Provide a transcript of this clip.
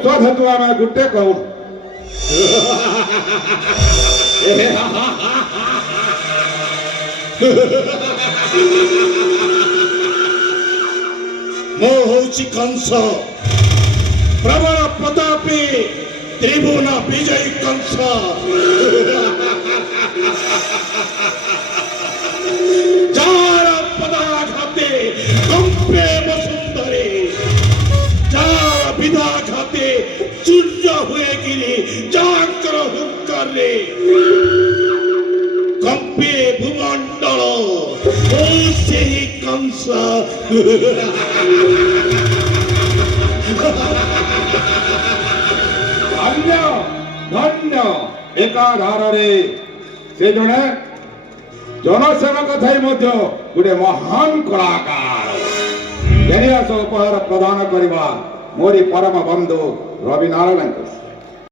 ଔଷଧ ହେତୁ ଆମେ ଗୋଟେ କହୁଁ ମୁଁ ହଉଛି କଂସ ପ୍ରବଳ ପ୍ରତାପୀ ତ୍ରିଭୁବନ ବିଜୟୀ କଂସ ଯାହାର ପଦାଘାତେ କମ୍ପେ ବସୁନ୍ଧରେ ଯାହାର ବିଧାଘାତେ ସୂର୍ଯ୍ୟ ହୁଏ ଗିରି ଯାହାଙ୍କର ହୁଙ୍କାରରେ କମ୍ପେ ଭୂମଣ୍ଡଳ ମୁଁ ସେହି କଂସ ଧନ୍ୟ ଧନ୍ୟ ଏକାଧାରରେ ସେ ଜଣେ ଜନସେବକ ଥାଇ ମଧ୍ୟ ଗୋଟେ ମହାନ କଳାକାର ଉପହାର ପ୍ରଦାନ କରିବା ମୋରି ପରମ ବନ୍ଧୁ ରବି ନାରାୟଣଙ୍କ